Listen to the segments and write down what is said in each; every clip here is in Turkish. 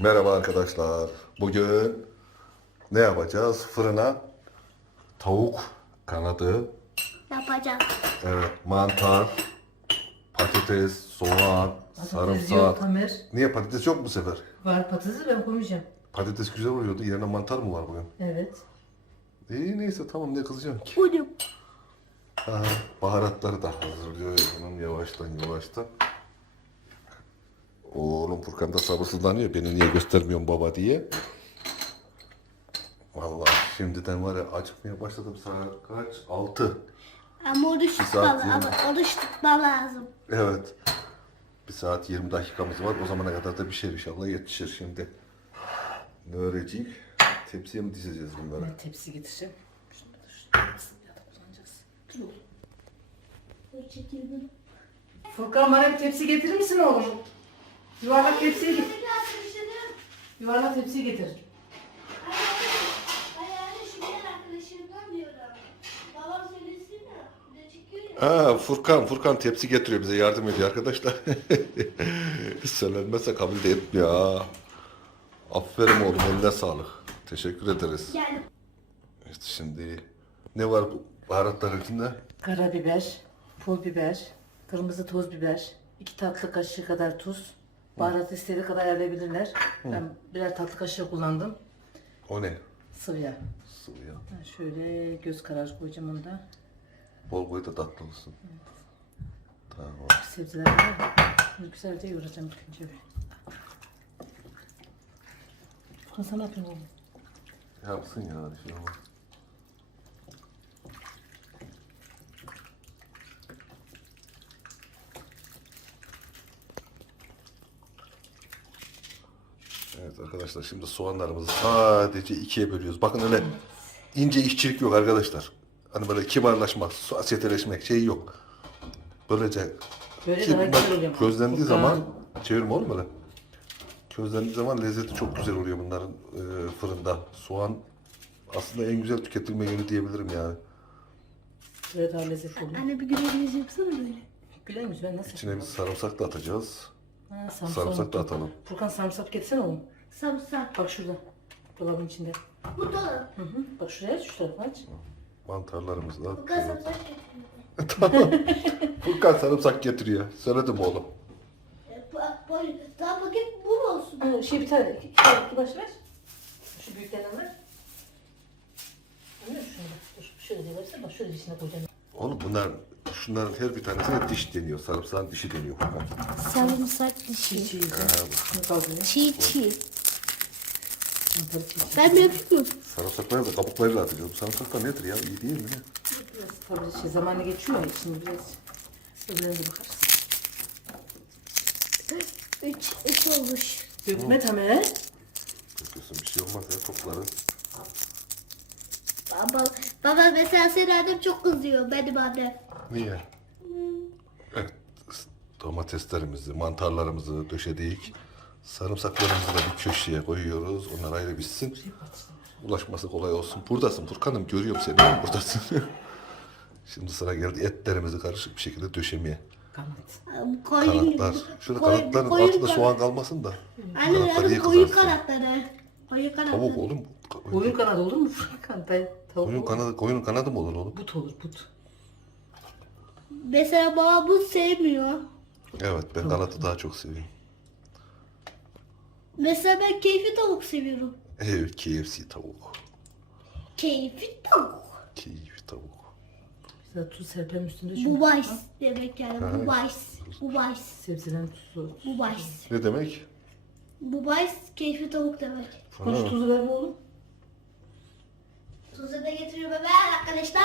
Merhaba arkadaşlar. Bugün ne yapacağız? Fırına tavuk kanadı, Yapacağım. evet, mantar, patates, soğan, Patates yok sarımsak. Tamer. Niye patates yok bu sefer? Var patatesi ben koymayacağım. Patates güzel oluyordu. Yerine mantar mı var bugün? Evet. İyi neyse tamam ne kızacağım ki? Uydum. Aha, baharatları da hazırlıyor bunun yavaştan yavaştan. Oğlum Furkan da sabırsızlanıyor. Beni niye göstermiyorsun baba diye. Vallahi şimdiden var ya acıkmaya başladım saat kaç? 6. Ama oruç saat tutmalı. yirmi. Ama oruç tutma lazım. Evet. Bir saat 20 dakikamız var. O zamana kadar da bir şey inşallah yetişir şimdi. Ne öğretecek? Tepsiye mi dizeceğiz bunları? Ben tepsi getireceğim. Şunu da nasıl bir yatak kullanacağız? Dur oğlum. Furkan bana bir tepsi getirir misin oğlum? Yuvarlak tepsiyi getir. Yuvarlak tepsiyi getir. Ha Furkan, Furkan tepsi getiriyor bize yardım ediyor arkadaşlar. Söylenmezse kabul de etmiyor ha. Aferin oğlum eline sağlık. Teşekkür ederiz. Gel. Evet şimdi ne var bu baharatların içinde? Karabiber, pul biber, kırmızı toz biber, iki tatlı kaşığı kadar tuz. Baharat istediği kadar ayarlayabilirler. Ben birer tatlı kaşığı kullandım. O ne? Sıvı yağ. Sıvı yağ. Ben şöyle göz kararı koyacağım onu da. Bol boy da tatlı olsun. Tamam. Sebzeler var. Bunu güzelce yoğuracağım ilk önce bir. Sen ne yapıyorsun oğlum? Yapsın ya hadi şey olmaz. Evet arkadaşlar şimdi soğanlarımızı sadece ikiye bölüyoruz. Bakın öyle ince işçilik yok arkadaşlar. Hani böyle kibarlaşmak, sosyeteleşmek şey yok. Böylece Böyle daha güzel oluyor. közlendiği Furkan. zaman çevirme oğlum böyle. Közlendiği zaman lezzeti çok güzel oluyor bunların e, fırında. Soğan aslında en güzel tüketilme yönü diyebilirim yani. Böyle daha lezzetli oluyor. Anne bir gülebiliz yapsana böyle. Güler misin? Ben nasıl İçine biz sarımsak da atacağız. Ha, sarımsak, Sarımsak da atalım. Furkan sarımsak getirsene oğlum. Sarımsak. Bak şurada. Dolabın içinde. Bu dolu. Hı hı. Bak şuraya aç, şu tarafa aç. Mantarlarımızı da Bu kadar atıyoruz. sarımsak getirdim. Furkan sarımsak getiriyor. Söyledim oğlum. E, bu- bu- Daha paket bu mu olsun? Ha, şey bir tane, iki, iki, tane, iki baş ver. Şu büyüklerinden ver. Anlıyor musun şunu? Dur, şöyle de versen bak şöyle içine koyacağım. Oğlum bunlar şunların her bir tanesine diş deniyor. Sarımsağın dişi deniyor Furkan. Sarımsak dişi. çiğ. Bak. Çiğ çiğ çiğ. Ben de yapıyorum. Sarımsakları da kabuklarıyla atacağız. Bu sarımsak da nedir ya? İyi değil mi? tabii şey zamanı geçiyor ya şimdi biraz. Öbürlerine bakarız. Üç, üç olmuş. Dökme Tamer. Bakıyorsun bir şey olmaz ya toplarız. Baba, baba mesela senin annem çok kızıyor benim annem. Niye? Evet. Domateslerimizi, mantarlarımızı döşedik. Sarımsaklarımızı da bir köşeye koyuyoruz. Onlar ayrı bitsin. Ulaşması kolay olsun. Buradasın Furkan'ım. Görüyorum seni. Buradasın. Şimdi sıra geldi etlerimizi karışık bir şekilde döşemeye. Kanat. Koyun, Kanatlar. Şöyle koyun- kanatların koyun altında kan- soğan kalmasın da. Anne Kanatları iyi yani koyun kızarsın. kanatları. Koyun kanatları. Tavuk oğlum. Koyun kanadı olur mu Furkan? Tavuk Koyun olur. kanadı, koyun kanadı mı olur oğlum? But olur but. Mesela baba bu sevmiyor. Evet ben kanadı daha çok seviyorum. Mesela ben keyfi tavuk seviyorum. Evet KFC tavuk. Keyfi tavuk. Keyif tavuk. Güzel tuz serpelim üstünde çünkü. Bu baş demek yani. Ha. Bu baş. Bu baş. Sebzelerin tuzu. Bu baş. Ne demek? Bu baş keyfi tavuk demek. Konuş Ha. tuzu verme oğlum. Tuzu da getiriyor bebe arkadaşlar.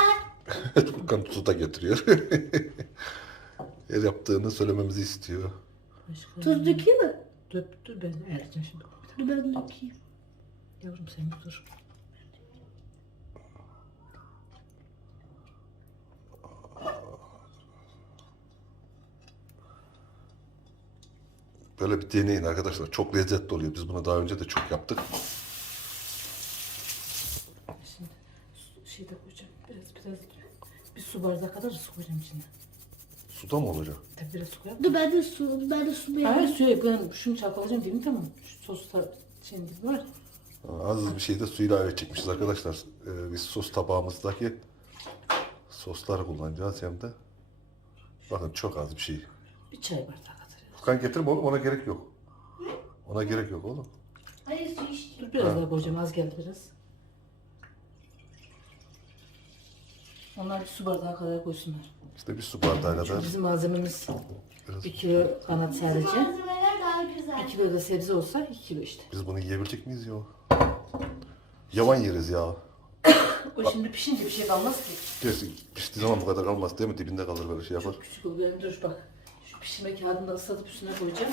Furkan tuzu da getiriyor. Her yaptığını söylememizi istiyor. Başka Tuz dökeyim mi? Dur, dur ben ayarlayacağım şimdi. Dur ben dökeyim. Yavrum sen dur. Böyle bir deneyin arkadaşlar. Çok lezzetli oluyor. Biz bunu daha önce de çok yaptık. Şimdi şey de koyacağım. Biraz biraz bir su bardağı kadar su koyacağım içine. Suda mı olacak? Tabii biraz su koy. Dur ben de su, ben de su Hayır beğendim. suya ben şunu çalkalayacağım değil mi tamam. Şu sosta dibi var. Az bir şey de su ilave edecekmişiz arkadaşlar. Ee, biz sos tabağımızdaki sosları kullanacağız hem de. Bakın çok az bir şey. Bir çay bardağı kadar. Furkan getirme oğlum ona gerek yok. Ona gerek yok oğlum. Hayır su içtim. Dur biraz daha koyacağım az geldi biraz. Onlar bir su bardağı kadar koysunlar. İşte bir su bardağı Çünkü kadar. bizim malzememiz Biraz. bir kilo kanat Bizim sadece. malzemeler daha güzel. Bir kilo da sebze olsa iki kilo işte. Biz bunu yiyebilecek miyiz ya? Yavan yeriz ya. O şimdi pişince bir şey kalmaz ki. Gerçi piştiği zaman bu kadar kalmaz değil mi? Dibinde kalır böyle şey yapar. Küçük oluyor. Dur bak. Şu pişirme kağıdını da ıslatıp üstüne koyacağım.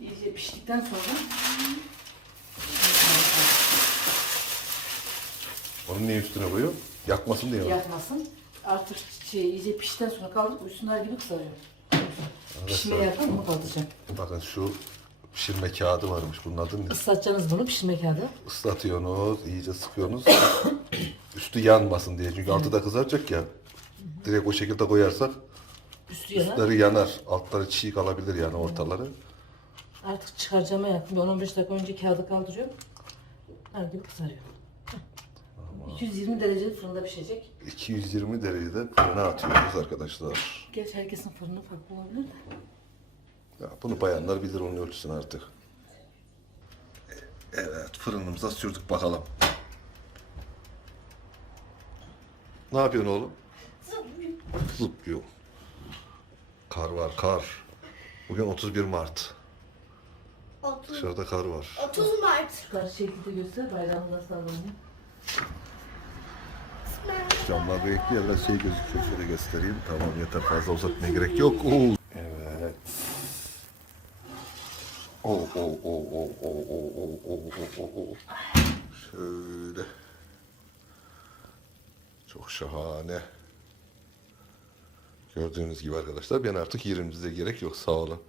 İyice piştikten sonra Onu niye üstüne koyuyor? Yakmasın diye mi? yakmasın. Artık şey iyice piştikten sonra kaldırıp üstünden gibi kızarıyor. Pişmeye yakın mı kaldıracağım? bakın şu pişirme kağıdı varmış. Bunun adı ne? Islatacaksınız bunu pişirme kağıdı. Islatıyorsunuz, iyice sıkıyorsunuz. Üstü yanmasın diye. Çünkü altı da kızaracak ya. Direkt o şekilde koyarsak Üstü yanar. üstleri yanar. Altları çiğ kalabilir yani ortaları. Artık çıkaracağıma yakın. Bir 10-15 dakika önce kağıdı kaldırıyorum. Her gibi kızarıyor. Heh. 220 derece fırında pişecek. 220 derecede fırına atıyoruz arkadaşlar. Gerçi herkesin fırını farklı olabilir de. Ya bunu bayanlar bilir onun ölçüsünü artık. Evet fırınımıza sürdük bakalım. Ne yapıyorsun oğlum? Zıplıyor. Kar var kar. Bugün 31 Mart. 30, Dışarıda kar var. 30 Mart. Şu karşı şekilde göster bayrağını nasıl alalım. Camlar renkli ya biraz şey gözüküyor. Şöyle göstereyim. Tamam yeter fazla uzatmaya gerek yok. Oo. Evet. Oo, oo, oo, oo, oo, oo, oo, oo, oo, oo. Şöyle. Çok şahane. Gördüğünüz gibi arkadaşlar ben artık yerimizde gerek yok sağ olun.